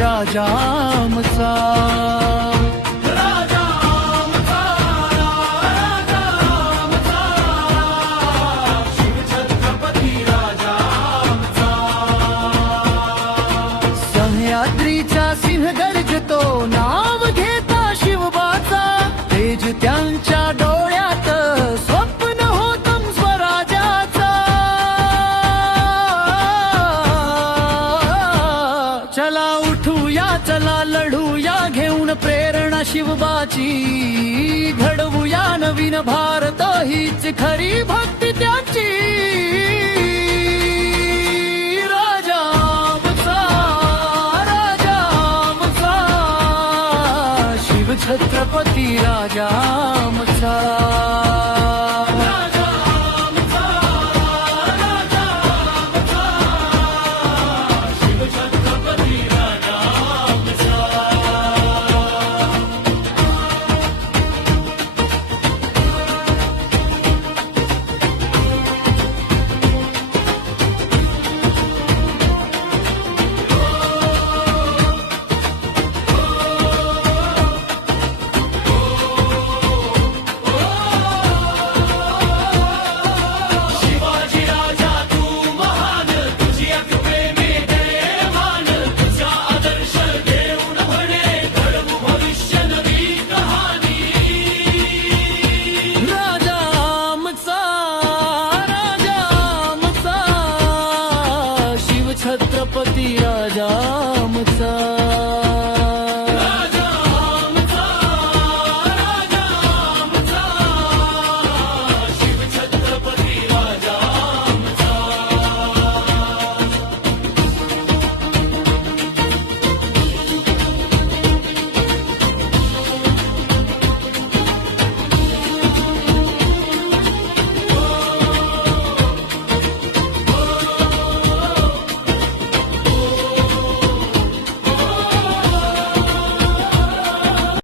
राजा आमचा. राजा आमचा, राजा आमचा, शिवछत्रपती राजा आमचा. सह्याद्रीचा सिंह गर्जतो नाव घेता शिवबाचा. तेज त्यांच्या डोळ्यात स्वप्न होतं स्वराज्याचा. चला उठूया, चला लढूया, घेऊन प्रेरणा शिवबाची. घडवूया नवीन भारत, हीच खरी भक्ती त्याची. राजा आमचा, राजा आमचा, शिवछत्रपती राजा आमचा.